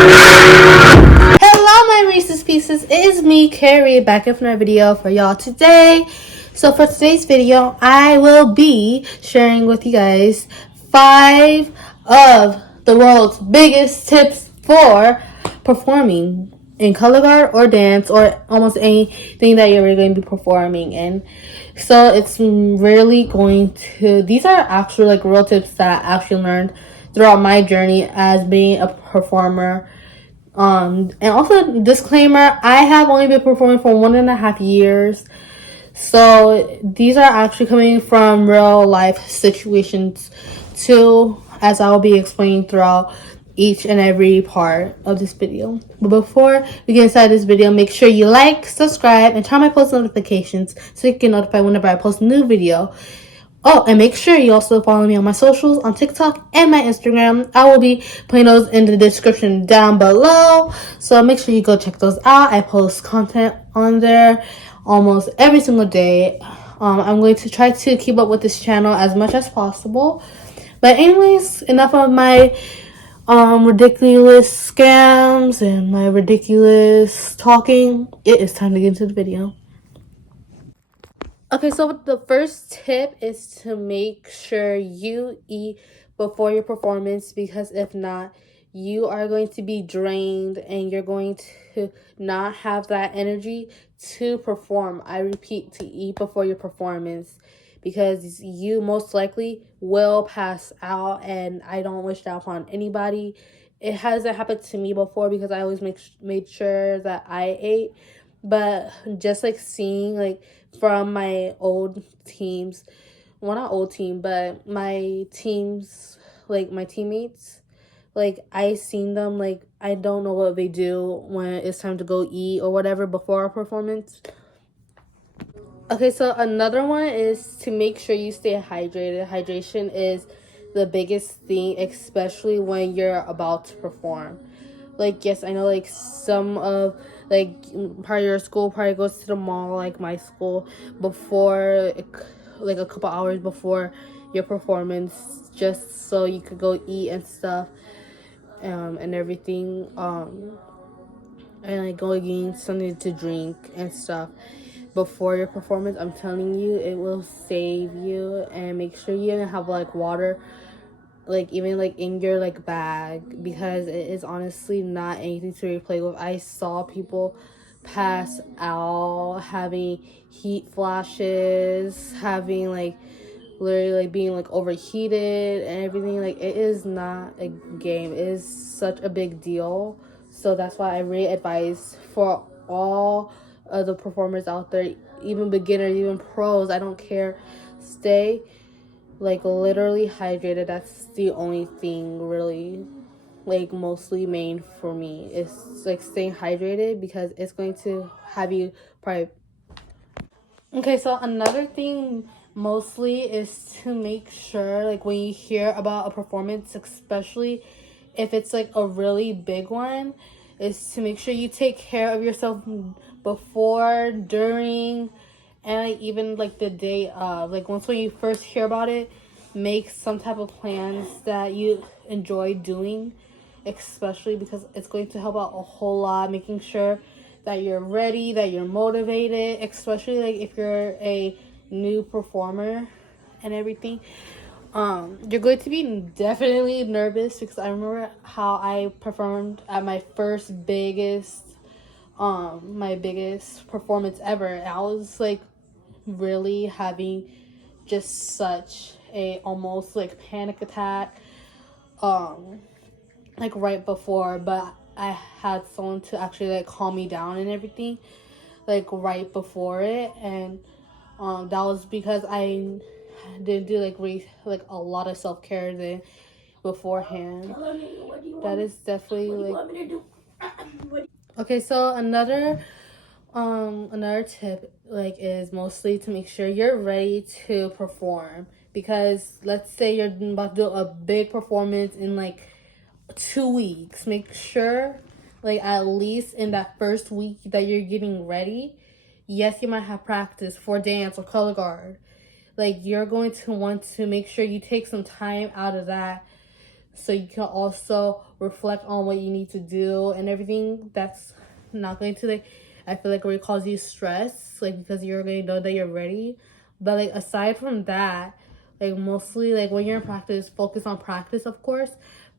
Hello, my Reese's Pieces. It is me, Carrie, back with another video for y'all today. So for today's video, I will be sharing with you guys 5 of the world's biggest tips for performing in color guard or dance or almost anything that you're really going to be performing in. So it's really going to, these are actually like real tips that I actually learned throughout my journey as being a performer. And also disclaimer, I have only been performing for 1.5 years. So these are actually coming from real life situations too, as I'll be explaining throughout each and every part of this video. But before we get inside this video, make sure you like, subscribe, and turn on my post notifications so you can notify whenever I post a new video. Oh, and make sure you also follow me on my socials on TikTok and my Instagram. I will be putting those in the description down below. So make sure you go check those out. I post content on there almost every single day. I'm going to try to keep up with this channel as much as possible. But anyways, enough of my ridiculous scams and my ridiculous talking. It is time to get into the video. Okay, so the first tip is to make sure you eat before your performance, because if not, you are going to be drained and you're going to not have that energy to perform. I repeat, to eat before your performance, because you most likely will pass out, and I don't wish that upon anybody. It hasn't happened to me before because I always made sure that I ate. But just like seeing like from my old teams, well, not old team, but my teams, like my teammates, like I seen them, like I don't know what they do when it's time to go eat or whatever before a performance. Okay, so another one is to make sure you stay hydrated. Hydration is the biggest thing, especially when you're about to perform. Like, yes, I know, like, some of, like, part of your school probably goes to the mall, like my school, before, like, a couple hours before your performance, just so you could go eat and stuff, and everything, and, like, go getting something to drink and stuff before your performance. I'm telling you, it will save you. And make sure you have, like, water, like even like in your like bag, because it is honestly not anything to replay with. I saw people pass out, having heat flashes, having like literally like being like overheated and everything. Like, it is not a game, it is such a big deal. So that's why I really advise for all of the performers out there, even beginners, even pros, I don't care, stay like literally hydrated. That's the only thing really, like, mostly main for me is like staying hydrated, because it's going to have you probably. Okay, so another thing mostly is to make sure, like, when you hear about a performance, especially if it's like a really big one, is to make sure you take care of yourself before, during, and like even like the day of. Like, once when you first hear about it, make some type of plans that you enjoy doing, especially because it's going to help out a whole lot, making sure that you're ready, that you're motivated, especially like if you're a new performer and everything. You're going to be definitely nervous, because I remember how I performed at my biggest performance ever. I was like really having just such a almost like panic attack, like right before, but I had someone to actually like calm me down and everything, like right before it. And that was because I didn't do like a lot of self-care then beforehand. That is definitely like. Okay, so another tip, like, is mostly to make sure you're ready to perform, because let's say you're about to do a big performance in like 2 weeks. Make sure, like, at least in that first week that you're getting ready, yes, you might have practice for dance or color guard. Like, you're going to want to make sure you take some time out of that, so you can also reflect on what you need to do and everything. That's not going to, like, I feel like, really cause you stress, like, because you're going to know that you're ready. But, like, aside from that, like, mostly, like, when you're in practice, focus on practice, of course.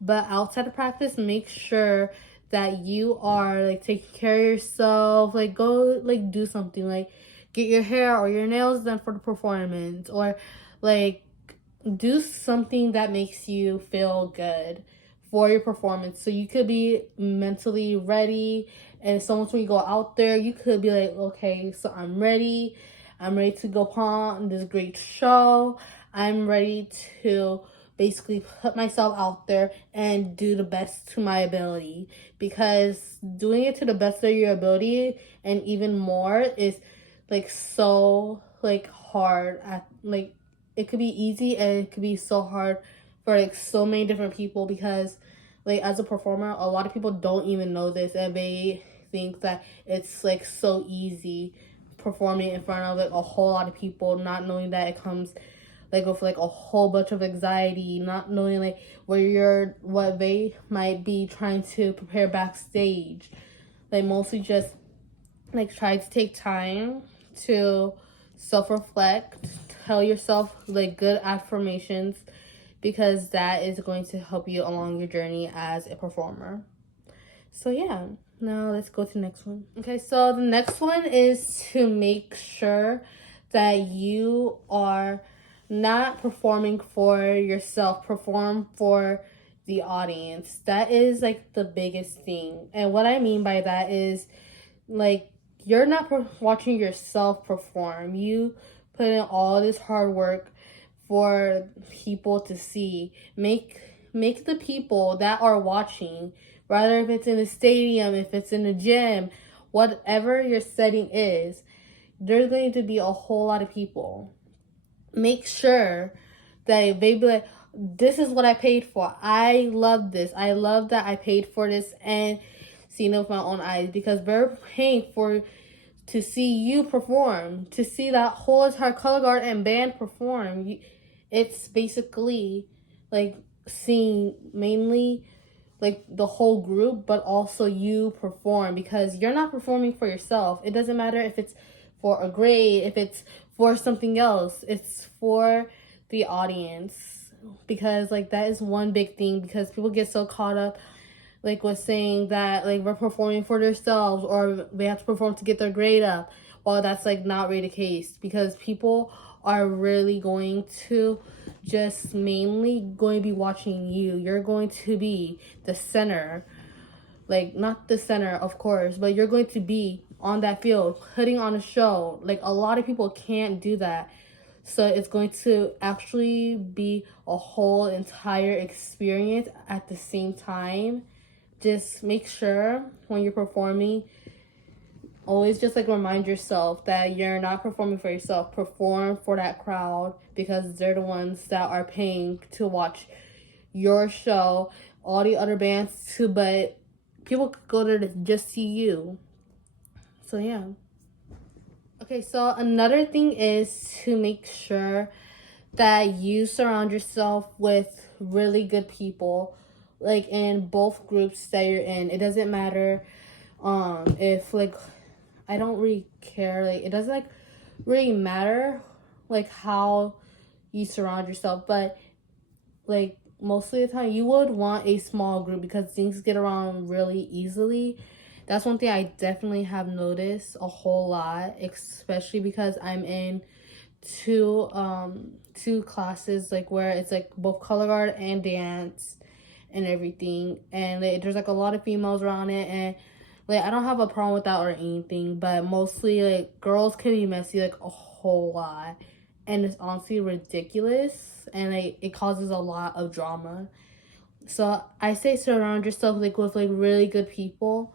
But outside of practice, make sure that you are, like, taking care of yourself. Like, go, like, do something. Like, get your hair or your nails done for the performance. Or, like, do something that makes you feel good for your performance, so you could be mentally ready. And so once we go out there, you could be like, okay, so I'm ready to go on this great show. I'm ready to basically put myself out there and do the best to my ability, because doing it to the best of your ability and even more is, like, so, like, hard at, like, it could be easy and it could be so hard for, like, so many different people, because, like, as a performer, a lot of people don't even know this, and they think that it's, like, so easy performing in front of, like, a whole lot of people, not knowing that it comes, like, with, like, a whole bunch of anxiety, not knowing, like, what they might be trying to prepare backstage. Like, mostly just, like, try to take time to self-reflect, tell yourself, like, good affirmations, because that is going to help you along your journey as a performer. So yeah, now let's go to the next one. Okay, so the next one is to make sure that you are not performing for yourself, perform for the audience. That is, like, the biggest thing. And what I mean by that is, like, you're not watching yourself perform. You put in all this hard work for people to see. Make the people that are watching, rather if it's in a stadium, if it's in a gym, whatever your setting is, there's going to be a whole lot of people. Make sure that they be like, this is what I paid for. I love this. I love that I paid for this and seen it with my own eyes, because they're paying for to see you perform, to see that whole entire color guard and band perform. It's basically like seeing mainly, like, the whole group, but also you perform, because you're not performing for yourself. It doesn't matter if it's for a grade, if it's for something else, it's for the audience. Because, like, that is one big thing, because people get so caught up, like, with saying that, like, we're performing for themselves, or they have to perform to get their grade up. Well, that's, like, not really the case, because people are really going to just mainly going to be watching you. You're going to be the center, like, not the center, of course, but you're going to be on that field putting on a show. Like, a lot of people can't do that, so it's going to actually be a whole entire experience at the same time. Just make sure when you're performing, always just, like, remind yourself that you're not performing for yourself. Perform for that crowd, because they're the ones that are paying to watch your show. All the other bands too, but people could go there to just see you. So yeah. Okay, so another thing is to make sure that you surround yourself with really good people, like, in both groups that you're in. It doesn't matter if, like, I don't really care, like, it doesn't, like, really matter, like, how you surround yourself, but, like, most of the time you would want a small group, because things get around really easily. That's one thing I definitely have noticed a whole lot, especially because I'm in two classes, like, where it's, like, both color guard and dance and everything, and, like, there's, like, a lot of females around it, and, like, I don't have a problem with that or anything, but mostly, like, girls can be messy, like, a whole lot, and it's honestly ridiculous, and, like, it causes a lot of drama. So I say surround yourself, like, with, like, really good people,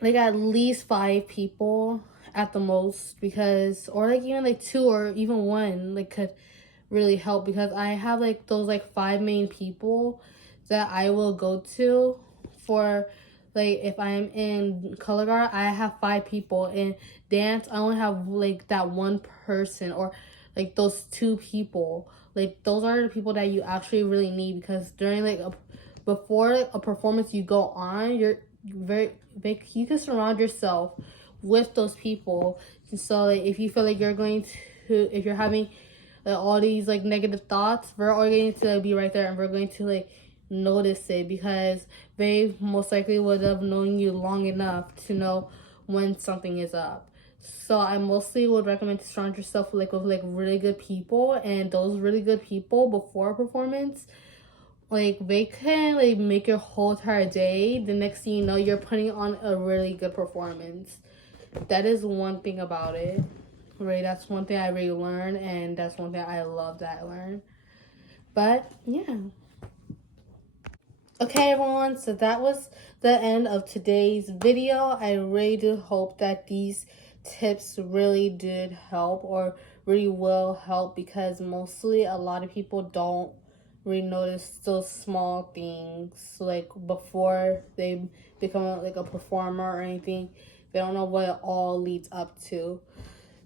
like, at least 5 people at the most, because, or, like, even, like, 2 or even 1, like, could really help, because I have, like, those, like, 5 main people that I will go to for, like, if I'm in color guard, I have 5 people. In dance, I only have, like, that one person, or, like, those 2 people. Like, those are the people that you actually really need, because during like before a performance you go on, you're you can surround yourself with those people. And so like, if you feel like you're going to, if you're having like all these like negative thoughts, we're all going to be right there, and we're going to like notice it, because they most likely would have known you long enough to know when something is up. So I mostly would recommend to surround yourself with like really good people, and those really good people before a performance, like they can like make your whole entire day. The next thing you know, you're putting on a really good performance. That is one thing about it. Right, that's one thing I really learned, and that's one thing I love that I learned. But yeah. Okay, everyone, so that was the end of today's video. I really do hope that these tips really did help, or really will help, because mostly a lot of people don't really notice those small things, like before they become like a performer or anything. They don't know what it all leads up to.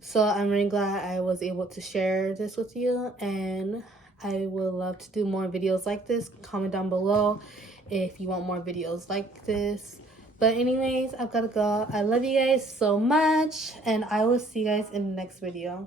So I'm really glad I was able to share this with you, and I would love to do more videos like this. Comment down below if you want more videos like this. But anyways, I've got to go. I love you guys so much, and I will see you guys in the next video.